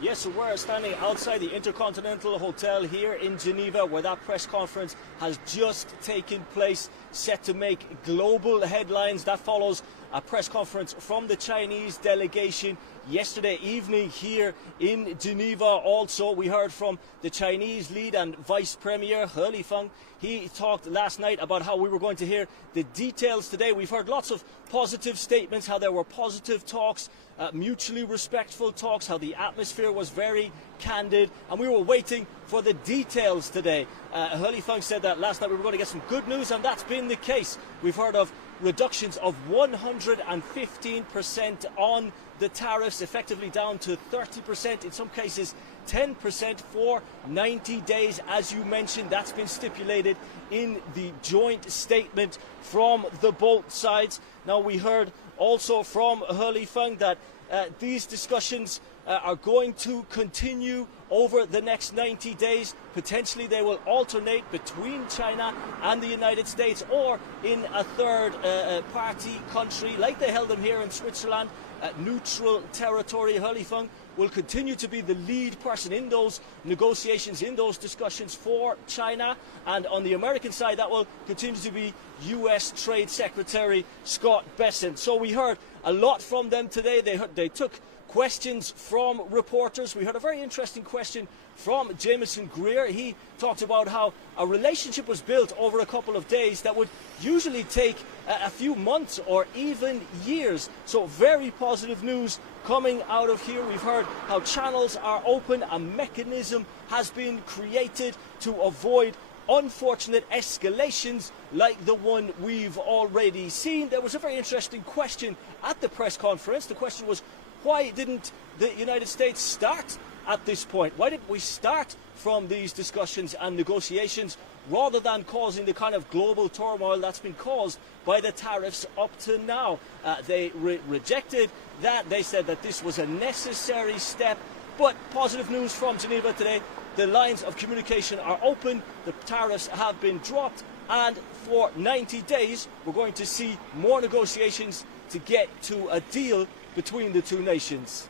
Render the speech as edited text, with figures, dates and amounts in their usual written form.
Yes, so we're standing outside the Intercontinental Hotel here in Geneva, where that press conference has just taken place, set to make global headlines. That follows a press conference from the Chinese delegation yesterday evening here in Geneva. Also, we heard from the Chinese lead and Vice Premier He Lifeng. He talked last night about how we were going to hear the details today. We've heard lots of positive statements, how there were positive talks, mutually respectful talks, how the atmosphere was very candid, and we were waiting for the details today. He Lifeng said that last night we were going to get some good news, and that's been the case. We've heard of reductions of 115% on the tariffs, effectively down to 30%, in some cases 10% for 90 days. As you mentioned, that's been stipulated in the joint statement from the both sides. Now, we heard also from He Lifeng that these discussions are going to continue over the next 90 days. Potentially they will alternate between China and the United States, or in a third party country like they held them here in Switzerland, neutral territory. He Lifeng will continue to be the lead person in those negotiations, in those discussions for China, and on the American side that will continue to be U.S. Trade Secretary Scott Bessent. So we heard a lot from them today. They took questions from reporters. We heard a very interesting question from Jameson Greer. He talked about how a relationship was built over a couple of days that would usually take a few months or even years. So very positive news coming out of here. We've heard how channels are open, a mechanism has been created to avoid unfortunate escalations like the one we've already seen. There was a very interesting question at the press conference. The question was, why didn't the United States start at this point? Why didn't we start from these discussions and negotiations rather than causing the kind of global turmoil that's been caused by the tariffs up to now? They rejected that. They said that this was a necessary step. But positive news from Geneva today. The lines of communication are open. The tariffs have been dropped. And for 90 days, we're going to see more negotiations to get to a deal between the two nations.